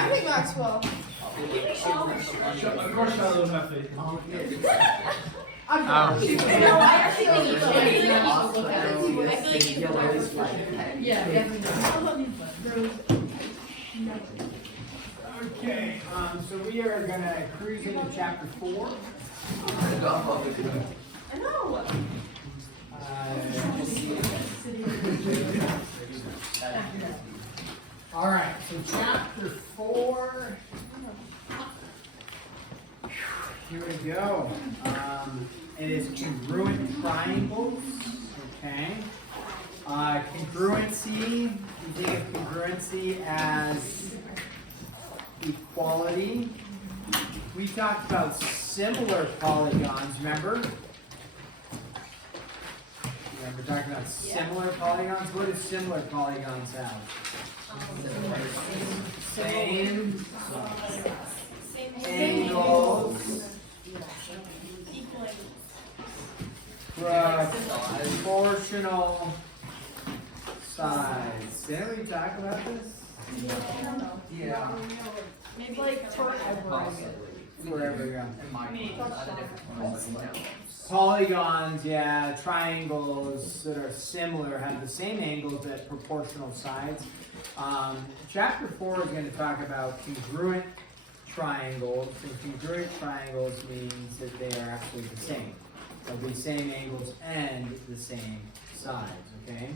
I think Maxwell. Of course, Charlotte would have faith in you. I'm not. You know, I actually think you should. I feel like you should. Yeah. Okay, so we are gonna cruise into chapter 4. I know. All right, so chapter 4. Here we go. It is congruent triangles. Okay. Congruency. You think of congruency as equality. We talked about similar polygons, remember? Yeah, we're talking about similar polygons. What do similar polygons have? Same angles, proportional sides. Didn't we talk about this? Yeah. Maybe like Wherever you go. Polygons, yeah, triangles that are similar have the same angles at proportional sides. Chapter 4 is going to talk about congruent triangles, and congruent triangles means that they are actually the same. They'll be same angles and the same sides, okay?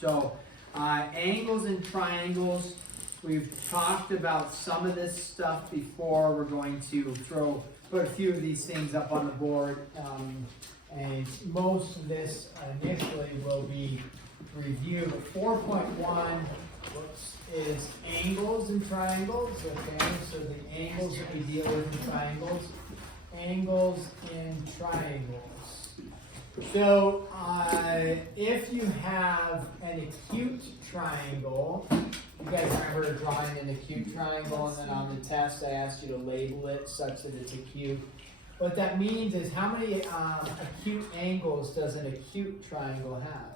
So, angles and triangles, we've talked about some of this stuff before. We're going to put a few of these things up on the board, and most of this initially will be review. 4.1 is angles and triangles, okay? So the angles that we deal with in triangles, angles in triangles. So if you have an acute triangle, you guys remember drawing an acute triangle, and then on the test I asked you to label it such that it's acute. What that means is how many acute angles does an acute triangle have?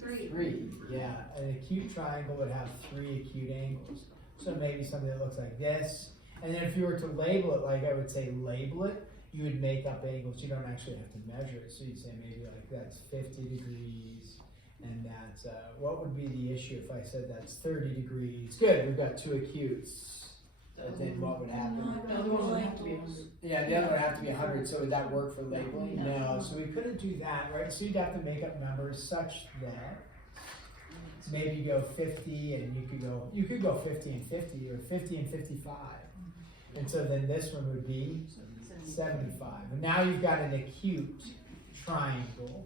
3. 3, yeah. An acute triangle would have 3 acute angles. So maybe something that looks like this. And then if you were to label it, like I would say label it, you would make up angles. You don't actually have to measure it. So you'd say maybe like that's 50 degrees. And that's, what would be the issue if I said that's 30 degrees? Good, we've got 2 acutes. But then what would happen? The other one would have to be 100. Yeah, the other would have to be 100, so would that work for labeling? No, so we couldn't do that, right? So you'd have to make up numbers such that maybe you go 50 and you could go 50 and 50 or 50 and 55. And so then this one would be 75. And now you've got an acute triangle,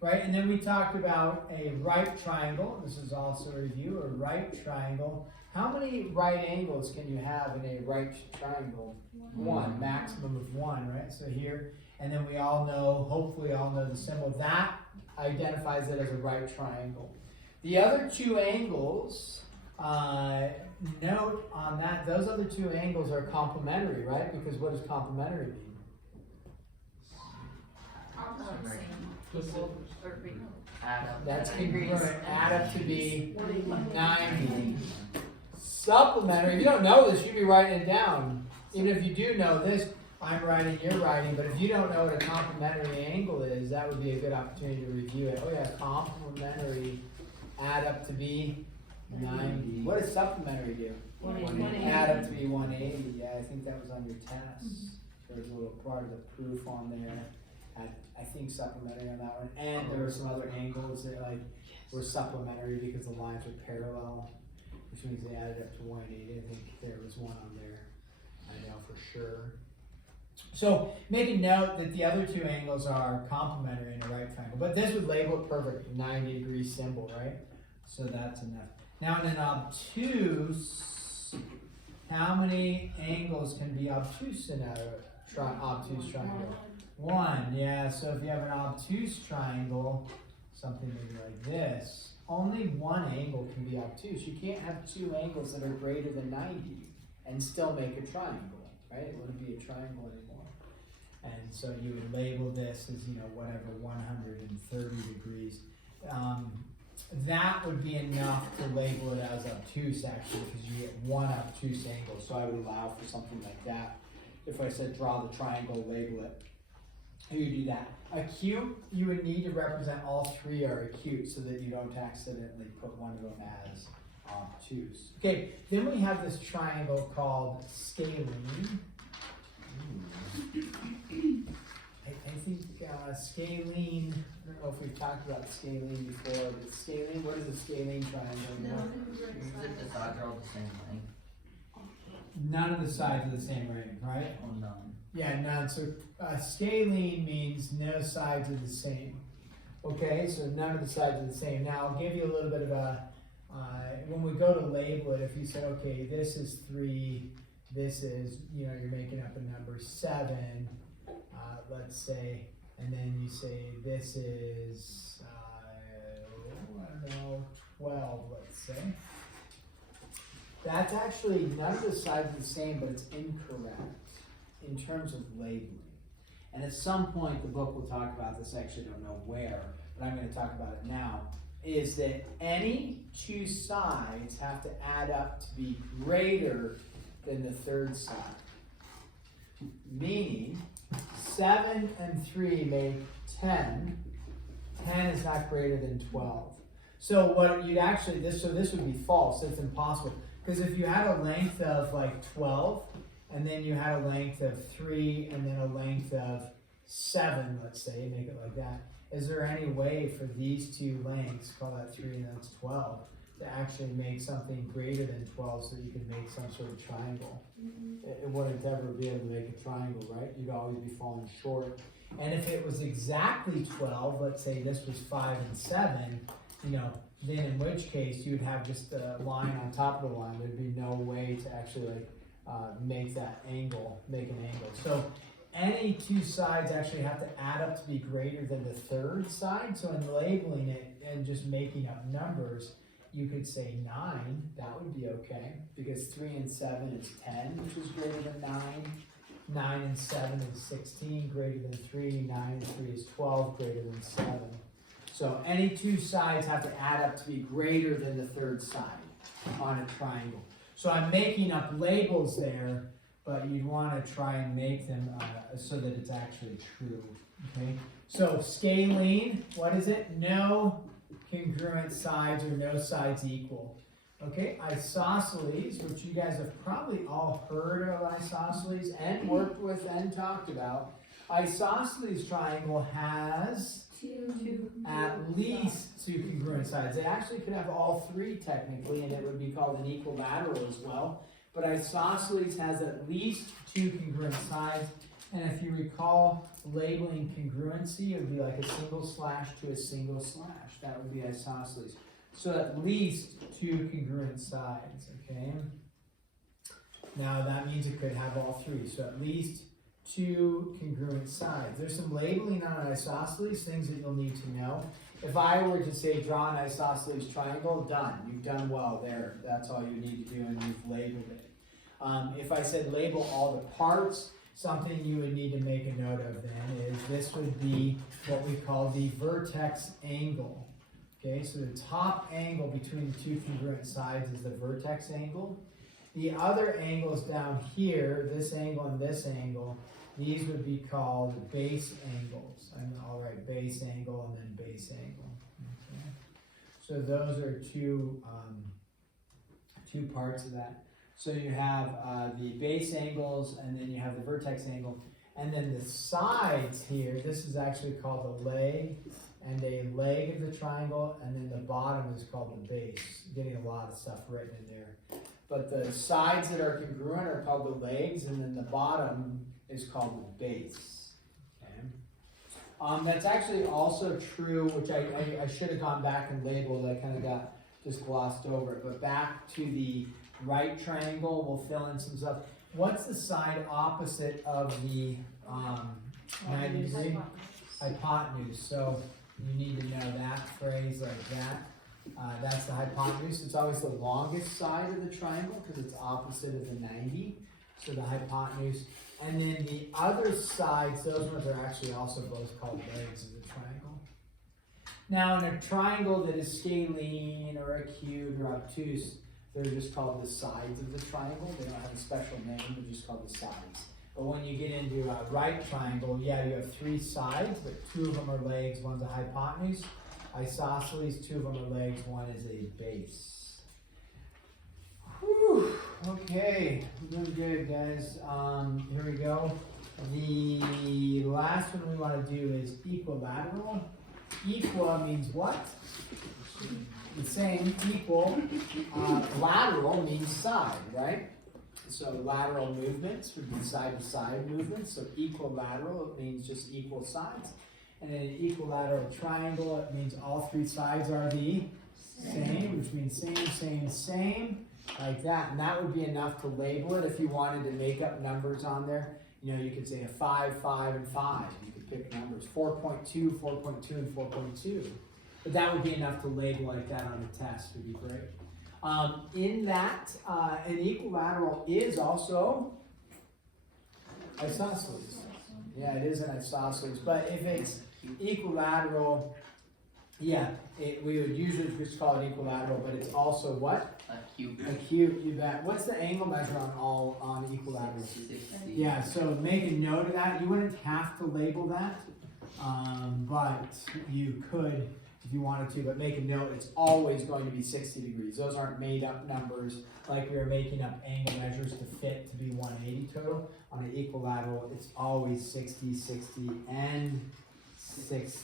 right? And then we talked about a right triangle. This is also a review, a right triangle. How many right angles can you have in a right triangle? 1, maximum of 1, right? So here, and then we all know, hopefully all know the symbol. That identifies it as a right triangle. The other 2 angles, note on that, those other 2 angles are complementary, right? Because what does complementary mean? That's congruent. Add up to be 90. Supplementary, if you don't know this, you'd be writing it down. Even if you do know this, I'm writing, you're writing, but if you don't know what a complementary angle is, that would be a good opportunity to review it. Oh yeah, complementary, add up to be 90. What does supplementary do? 180. Add up to be 180. Yeah, I think that was on your test. There's a little part of the proof on there. I think supplementary on that one. And there were some other angles that were supplementary because the lines were parallel, which means they added up to 180. I think there was one on there. I know for sure. So make a note that the other 2 angles are complementary in a right triangle. But this would label it perfect, 90-degree symbol, right? So that's enough. Now in an obtuse, how many angles can be obtuse in a obtuse triangle? 1, yeah. So if you have an obtuse triangle, something maybe like this, only 1 angle can be obtuse. You can't have 2 angles that are greater than 90 and still make a triangle, right? It wouldn't be a triangle anymore. And so you would label this as, whatever, 130 degrees. that would be enough to label it as obtuse actually, because you get one obtuse angle, so I would allow for something like that. If I said draw the triangle, label it, you do that. Acute, you would need to represent all three are acute so that you don't accidentally put one of them as obtuse. Okay, then we have this triangle called scalene. I think scalene, I don't know if we've talked about scalene before, but scalene, what is a scalene triangle? No. Is the sides are all the same length? None of the sides are the same rating, right? Oh, none. Yeah, none. So scalene means no sides are the same. Okay, so none of the sides are the same. Now I'll give you a little bit of a, when we go to label it, if you say, okay, this is 3, this is, you know, you're making up a number 7, let's say, and then you say this is, I don't know, 12, let's say. That's actually, none of the sides are the same, but it's incorrect in terms of labeling. And at some point, the book will talk about this, I actually don't know where, but I'm going to talk about it now, is that any two sides have to add up to be greater than the third side. Meaning, 7 and 3 make 10. 10 is not greater than 12. So what you'd actually, this would be false, it's impossible. Because if you had a length of like 12, and then you had a length of 3, and then a length of 7, let's say, make it like that, is there any way for these two lengths, call that 3 and that's 12, to actually make something greater than 12 so that you could make some sort of triangle? It wouldn't ever be able to make a triangle, right? You'd always be falling short. And if it was exactly 12, let's say this was 5 and 7, you know, then in which case you'd have just a line on top of the line. There'd be no way to actually like make that angle, make an angle. So any two sides actually have to add up to be greater than the third side. So in labeling it and just making up numbers, you could say 9, that would be okay, because 3 and 7 is 10, which is greater than 9. 9 and 7 is 16, greater than 3. 9 and 3 is 12, greater than 7. So any two sides have to add up to be greater than the third side on a triangle. So I'm making up labels there, but you'd want to try and make them so that it's actually true. Okay. So scalene, what is it? No congruent sides or no sides equal. Okay, isosceles, which you guys have probably all heard of isosceles and worked with and talked about. Isosceles triangle has at least 2 congruent sides. It actually could have all 3 technically, and it would be called an equilateral as well. But isosceles has at least 2 congruent sides. And if you recall labeling congruency, it would be like a single slash to a single slash. That would be isosceles. So at least 2 congruent sides, okay? Now that means it could have all 3. So at least 2 congruent sides. There's some labeling on isosceles, things that you'll need to know. If I were to say draw an isosceles triangle, done. You've done well there. That's all you need to do, and you've labeled it. If I said label all the parts, something you would need to make a note of then is this would be what we call the vertex angle. Okay, so the top angle between the 2 congruent sides is the vertex angle. The other angles down here, this angle and this angle, these would be called base angles. And I'll write base angle and then base angle. Okay. So those are two parts of that. So you have the base angles, and then you have the vertex angle. And then the sides here, this is actually called the leg and a leg of the triangle, and then the bottom is called the base. Getting a lot of stuff written in there. But the sides that are congruent are called the legs, and then the bottom is called the base. Okay. That's actually also true, which I should have gone back and labeled. I kind of got just glossed over it. But back to the right triangle, we'll fill in some stuff. What's the side opposite of the 90 degree? Hypotenuse. So you need to know that phrase like that. That's the hypotenuse. It's always the longest side of the triangle because it's opposite of the 90. So the hypotenuse. And then the other sides, those ones are actually also both called legs of the triangle. Now, in a triangle that is scalene or acute or obtuse, they're just called the sides of the triangle. They don't have a special name, they're just called the sides. But when you get into a right triangle, yeah, you have three sides, but two of them are legs, one's a hypotenuse, isosceles, two of them are legs, one is a base. Whew, okay, we're doing good, guys. Here we go. The last one we want to do is equilateral. Equa means what? The same, equal. Lateral means side, right? So lateral movements would be side-to-side movements. So equilateral, it means just equal sides. And in an equilateral triangle, it means all three sides are the same, which means same, like that. And that would be enough to label it if you wanted to make up numbers on there. You know, you could say a 5, 5, and 5. You could pick numbers 4.2, 4.2, and 4.2. But that would be enough to label like that on the test. Would be great. In that, an equilateral is also isosceles. Yeah, it is an isosceles. But if it's equilateral, yeah, we would usually just call it equilateral, but it's also what? Acute. Acute, you bet. What's the angle measure on equilaterals? 60. Yeah, so make a note of that. You wouldn't have to label that, but you could if you wanted to, but make a note, it's always going to be 60 degrees. Those aren't made up numbers like we were making up angle measures to fit to be 180 total. On an equilateral, it's always 60, 60, and 60.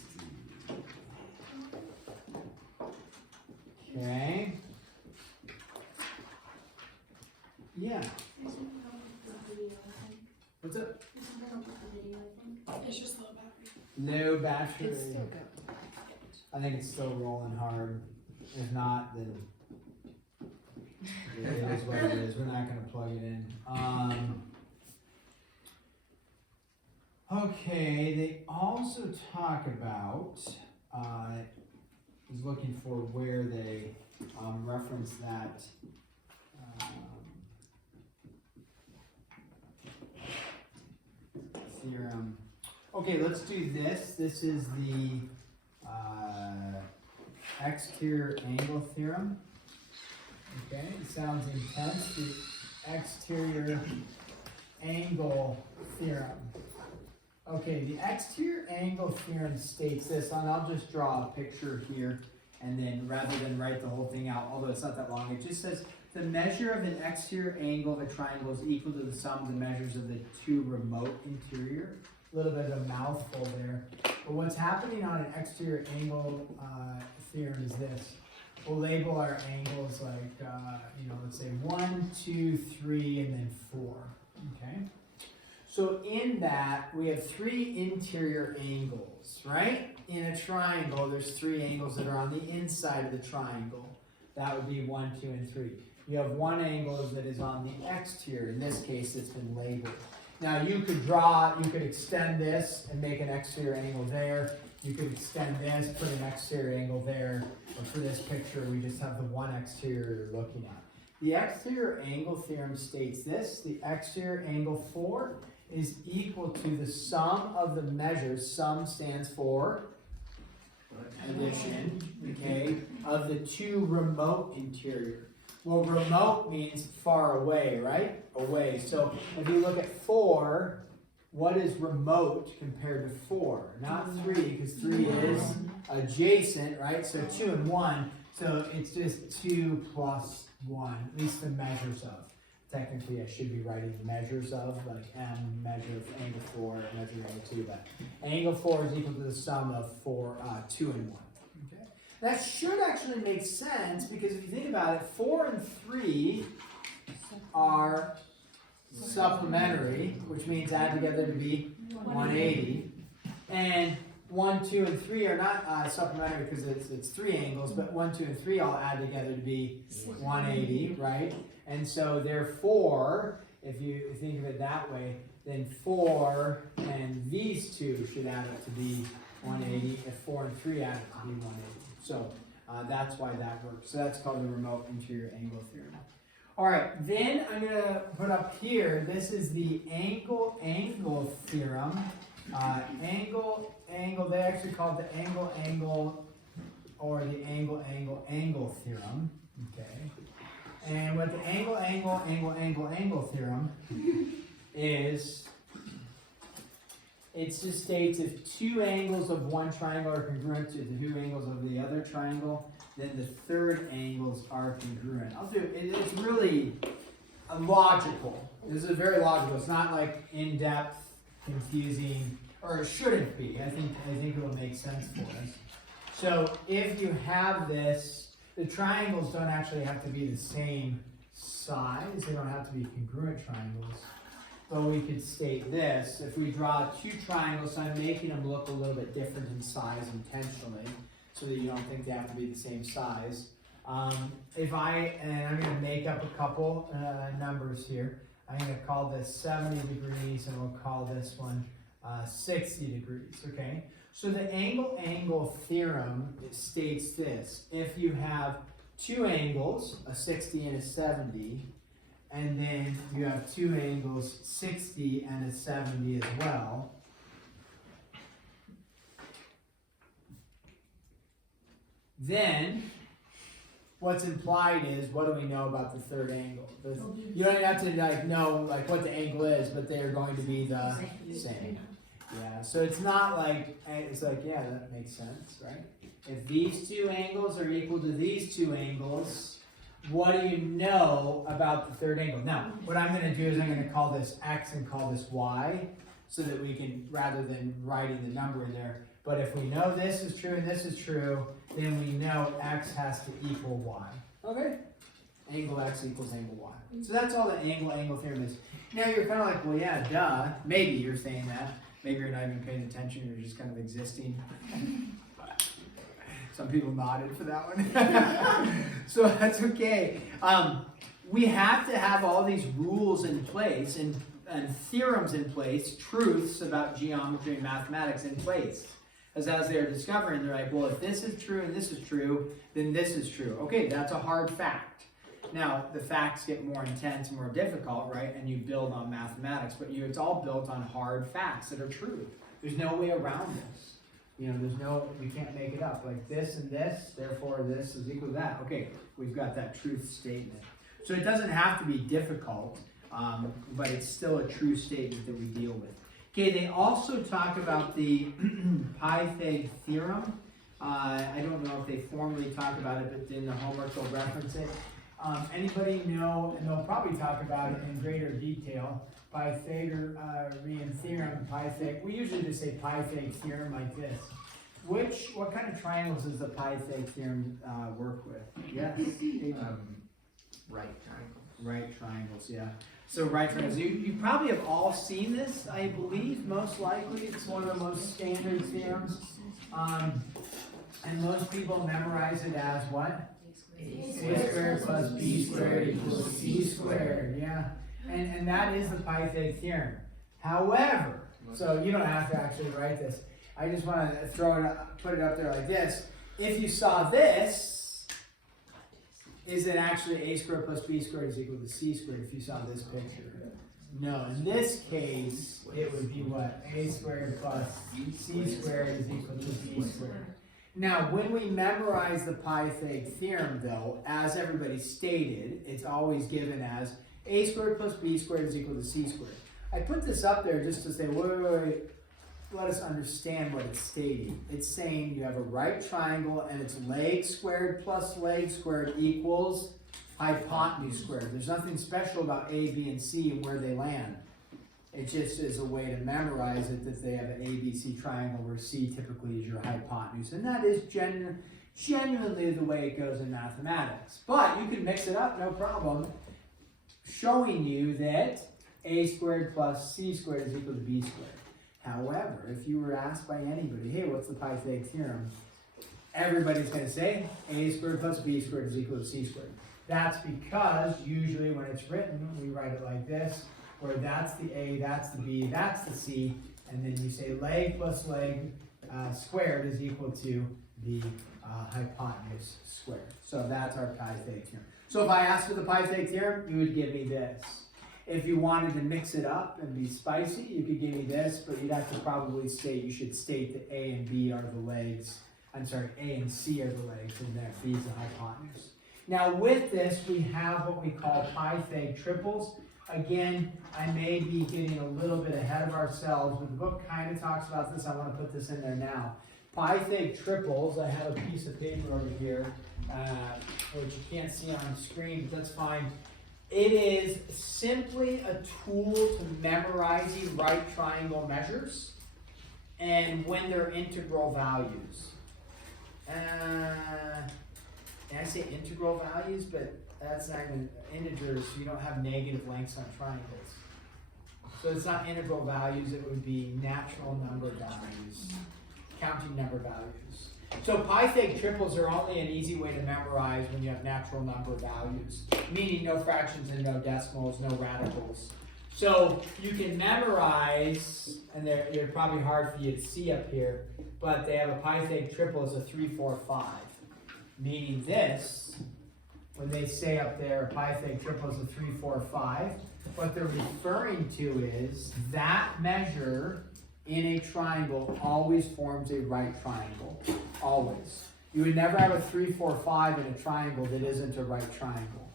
Okay. Yeah. What's up? It's just low battery. No battery. It's still going. I think it's still rolling hard. If not, then it is what it is. We're not going to plug it in. Okay, they also talk about, I was looking for where they reference that theorem. Okay, let's do this. This is the exterior angle theorem. Okay, it sounds intense. The exterior angle theorem. Okay, the exterior angle theorem states this, and I'll just draw a picture here, and then rather than write the whole thing out, although it's not that long, it just says the measure of an exterior angle of a triangle is equal to the sum of the measures of the two remote interior. A little bit of a mouthful there. But what's happening on an exterior angle theorem is this. We'll label our angles like, let's say 1, 2, 3, and then 4. Okay? So in that, we have 3 interior angles, right? In a triangle, there's 3 angles that are on the inside of the triangle. That would be 1, 2, and 3. You have 1 angle that is on the exterior. In this case, it's been labeled. Now you could extend this and make an exterior angle there. You could extend this, put an exterior angle there. But for this picture, we just have the 1 exterior you're looking at. The exterior angle theorem states this. The exterior angle 4 is equal to the sum of the measures. Sum stands for addition, okay, of the 2 remote interior. Well, remote means far away, right? Away. So if you look at 4, what is remote compared to 4? Not 3, because 3 is adjacent, right? So 2 and 1. So it's just 2 plus 1, at least the measures of. Technically, I should be writing measures of, like m measure of angle 4, measure of angle 2. But angle 4 is equal to the sum of 2 and 1. Okay? That should actually make sense, because if you think about it, 4 and 3 are supplementary, which means add together to be 180. And 1, 2, and 3 are not supplementary because it's 3 angles, but 1, 2, and 3 all add together to be 180, right? And so therefore, if you think of it that way, then 4 and these 2 should add up to be 180, if 4 and 3 add up to be 180. So that's why that works. So that's called the remote interior angle theorem. All right, then I'm going to put up here, this is the angle theorem. Angle, they actually call it the angle or the angle theorem, okay? And what the angle theorem is, it just states if two angles of one triangle are congruent to the two angles of the other triangle, then the third angles are congruent. It's really logical. This is very logical. It's not like in-depth, confusing, or it shouldn't be. I think it will make sense for us. So if you have this, the triangles don't actually have to be the same size. They don't have to be congruent triangles. But we could state this. If we draw two triangles, so I'm making them look a little bit different in size intentionally, so that you don't think they have to be the same size. I'm going to make up a couple numbers here. I'm going to call this 70 degrees, and we'll call this one 60 degrees, okay? So the angle theorem states this. If you have two angles, a 60 and a 70, and then you have two angles, 60 and a 70 as well, then what's implied is, what do we know about the third angle? You don't even have to know what the angle is, but they are going to be the same. Yeah, so it's not yeah, that makes sense, right? If these two angles are equal to these two angles, what do you know about the third angle? Now, what I'm going to do is I'm going to call this x and call this y, so that we can, rather than writing the number in there, but if we know this is true and this is true, then we know x has to equal y. Okay? Angle x equals angle y. So that's all the angle theorem is. Now you're kind of like, well, yeah, duh. Maybe you're saying that. Maybe you're not even paying attention. You're just kind of existing. Some people nodded for that one. So that's okay. We have to have all these rules in place and theorems in place, truths about geometry and mathematics in place. As they're discovering, they're like, well, if this is true and this is true, then this is true. Okay, that's a hard fact. Now, the facts get more intense and more difficult, right? And you build on mathematics, but it's all built on hard facts that are true. There's no way around this. We can't make it up. Like this and this, therefore this is equal to that. Okay, we've got that truth statement. So it doesn't have to be difficult, but it's still a true statement that we deal with. Okay, they also talk about the Pythag theorem. I don't know if they formally talk about it, but in the homework they'll reference it. Anybody know, and they'll probably talk about it in greater detail, Pythagorean theorem, we usually just say Pythag theorem like this. What kind of triangles does the Pythag theorem work with? Yes? Right triangle. Right triangles, yeah. So right triangles, you probably have all seen this, I believe, most likely. It's one of the most standard theorems. And most people memorize it as what? A squared plus b squared equals c squared, yeah. And that is the Pythag theorem. However, so you don't have to actually write this. I just want to put it up there like this. If you saw this, is it actually a squared plus b squared is equal to c squared if you saw this picture? No, in this case, it would be what? A squared plus c squared is equal to b squared. Now, when we memorize the Pythag theorem, though, as everybody stated, it's always given as a squared plus b squared is equal to c squared. I put this up there just to say, wait, let us understand what it's stating. It's saying you have a right triangle and it's leg squared plus leg squared equals hypotenuse squared. There's nothing special about A, B, and C and where they land. It just is a way to memorize it that they have an ABC triangle where C typically is your hypotenuse. And that is genuinely the way it goes in mathematics. But you can mix it up, no problem, showing you that A squared plus C squared is equal to B squared. However, if you were asked by anybody, hey, what's the Pythag theorem? Everybody's going to say A squared plus B squared is equal to C squared. That's because usually when it's written, we write it like this, where that's the A, that's the B, that's the C, and then you say leg plus leg squared is equal to the hypotenuse squared. So that's our Pythag theorem. So if I asked for the Pythag theorem, you would give me this. If you wanted to mix it up and be spicy, you could give me this, but you'd have to probably state, you should state that A and B are the legs. A and C are the legs, and that B is the hypotenuse. Now with this, we have what we call Pythag triples. Again, I may be getting a little bit ahead of ourselves, but the book kind of talks about this. I want to put this in there now. Pythag triples, I have a piece of paper over here, which you can't see on the screen, but that's fine. It is simply a tool to memorizing right triangle measures and when they're integral values. I say integral values, but that's not even integers, so you don't have negative lengths on triangles. So it's not integral values, it would be natural number values, counting number values. So Pythag triples are only an easy way to memorize when you have natural number values, meaning no fractions and no decimals, no radicals. So you can memorize, and they're probably hard for you to see up here, but they have a Pythag triple as a 3, 4, 5. Meaning this, when they say up there a Pythag triple is a 3, 4, 5, what they're referring to is that measure in a triangle always forms a right triangle. Always. You would never have a 3, 4, 5 in a triangle that isn't a right triangle.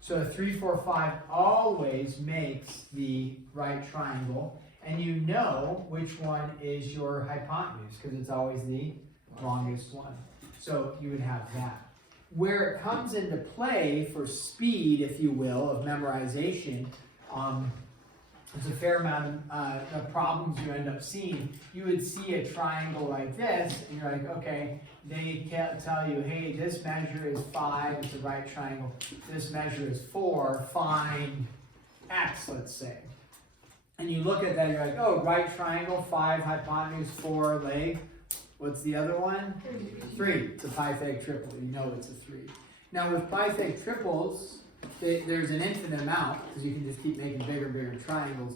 So a 3, 4, 5 always makes the right triangle, and you know which one is your hypotenuse because it's always the longest one. So you would have that. Where it comes into play for speed, if you will, of memorization, there's a fair amount of problems you end up seeing. You would see a triangle like this, and you're like, okay, they tell you, hey, this measure is 5, it's a right triangle. This measure is 4, find X, let's say. And you look at that, you're like, oh, right triangle, 5 hypotenuse, 4 leg. What's the other one? 3. It's a Pythag triple. You know it's a 3. Now with Pythag triples, there's an infinite amount because you can just keep making bigger and bigger triangles.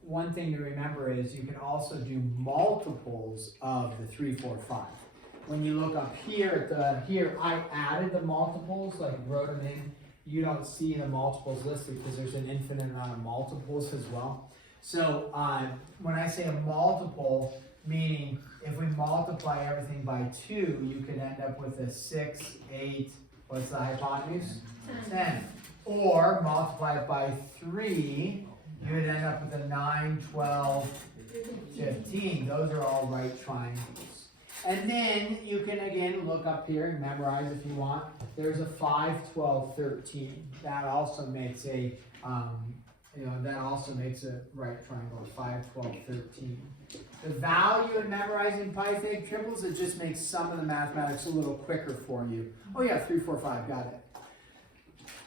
One thing to remember is you can also do multiples of the 3, 4, 5. When you look up here, I added the multiples, like wrote them in. You don't see the multiples listed because there's an infinite amount of multiples as well. So when I say a multiple, meaning if we multiply everything by 2, you could end up with a 6, 8, what's the hypotenuse? 10. Or multiply it by 3, you would end up with a 9, 12, 15. Those are all right triangles. And then you can again look up here and memorize if you want. There's a 5, 12, 13. That also makes a right triangle, 5, 12, 13. The value in memorizing Pythag triples, it just makes some of the mathematics a little quicker for you. Oh yeah, 3, 4, 5, got it.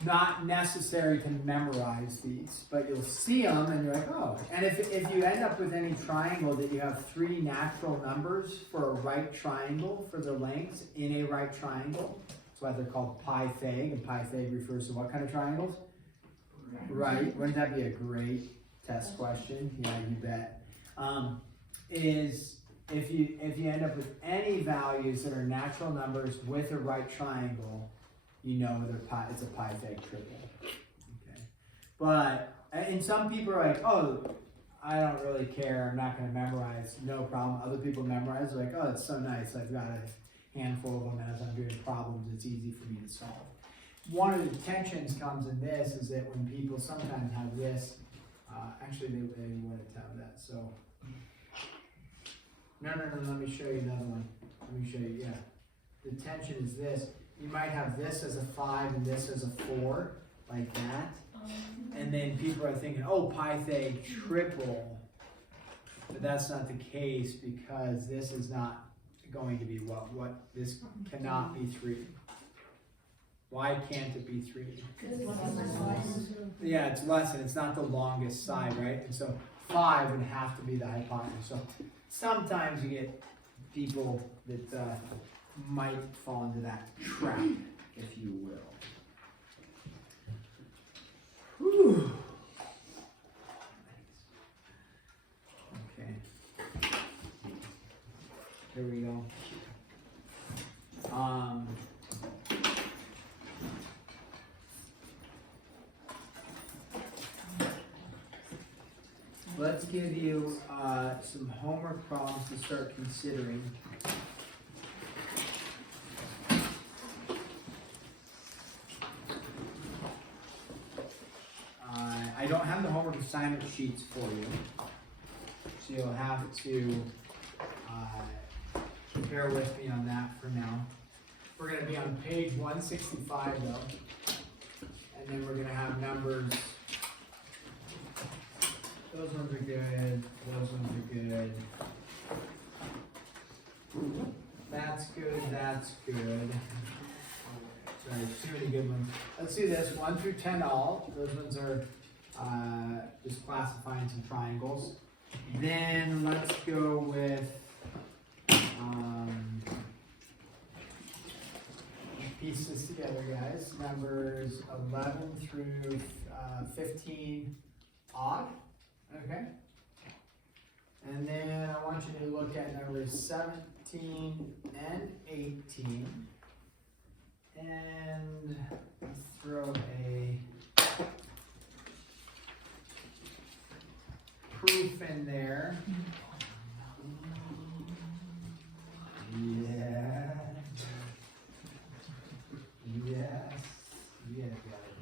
Not necessary to memorize these, but you'll see them and you're like, oh. And if you end up with any triangle that you have 3 natural numbers for a right triangle for the lengths in a right triangle, that's why they're called Pythag, and Pythag refers to what kind of triangles? Right. Wouldn't that be a great test question? Yeah, you bet. Is if you end up with any values that are natural numbers with a right triangle, you know it's a Pythag triple. Okay. But and some people are like, oh, I don't really care. I'm not going to memorize. No problem. Other people memorize. They're like, oh, it's so nice. I've got a handful of them as I'm doing problems. It's easy for me to solve. One of the tensions comes in this is that when people sometimes have this, actually they wouldn't have that. So no, let me show you another one. Let me show you, yeah. The tension is this. You might have this as a 5 and this as a 4, like that. And then people are thinking, oh, Pythag triple. But that's not the case because this is not going to be what this cannot be 3. Why can't it be 3? Yeah, it's less and it's not the longest side, right? And so 5 would have to be the hypotenuse. So sometimes you get people that might fall into that trap, if you will. Whew. Okay. Here we go. Let's give you some homework problems to start considering. I don't have the homework assignment sheets for you, so you'll have to bear with me on that for now. We're going to be on page 165 though, and then we're going to have numbers. Those ones are good, those ones are good. That's good, that's good. Sorry, too many good ones. Let's do this, 1 through 10 all. Those ones are just classifying some triangles. Then let's go with piece this together, guys. Numbers 11 through 15 odd. Okay. And then I want you to look at numbers 17 and 18. And throw a proof in there. Yeah. Yes. Yeah, got it.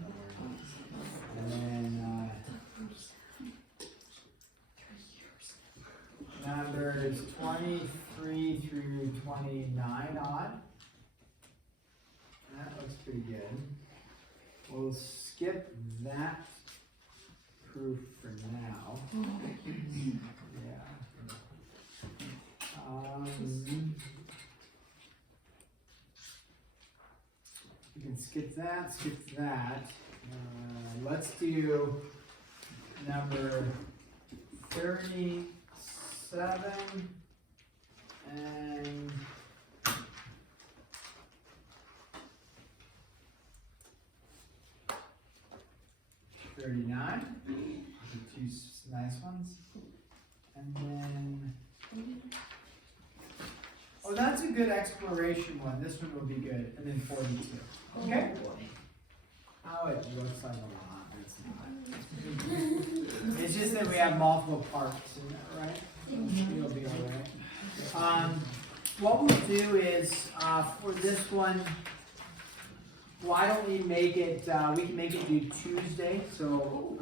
And then numbers 23 through 29 odd. That looks pretty good. We'll skip that proof for now. Yeah. You can skip that, skip that. Let's do number 37 and 39. The two nice ones. And then, oh, that's a good exploration one. This one will be good. And then 42. Okay? Oh, it looks like a lot. It's not. It's just that we have multiple parts in that, right? You'll be alright. What we'll do is, for this one, why don't we make it, we can make it do Tuesday, so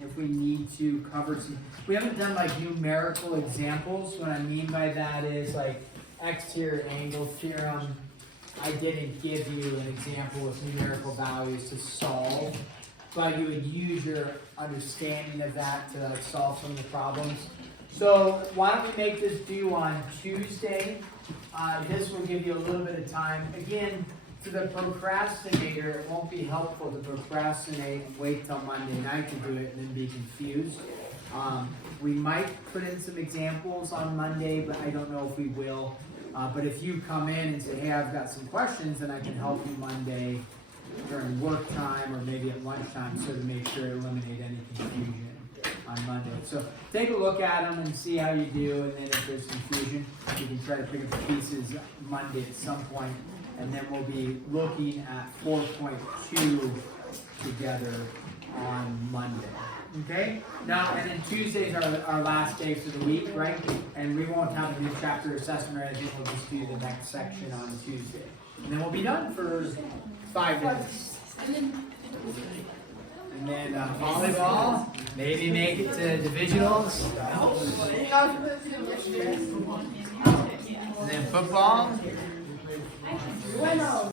if we need to cover some, we haven't done like numerical examples. What I mean by that is like exterior angle theorem. I didn't give you an example with numerical values to solve, but you would use your understanding of that to like solve some of the problems. So why don't we make this due on Tuesday? This will give you a little bit of time. Again, to the procrastinator, it won't be helpful to procrastinate and wait till Monday night to do it and then be confused. We might put in some examples on Monday, but I don't know if we will. But if you come in and say, hey, I've got some questions, then I can help you Monday during work time or maybe at lunchtime, so to make sure to eliminate any confusion on Monday. So take a look at them and see how you do, and then if there's confusion, you can try to pick up the pieces Monday at some point. And then we'll be looking at 4.2 together on Monday. Okay? Now, and then Tuesday's our last day for the week, right? And we won't have a new chapter assessment or anything. We'll just do the next section on Tuesday. And then we'll be done for 5 days. And then volleyball, maybe make it to divisionals. And then football.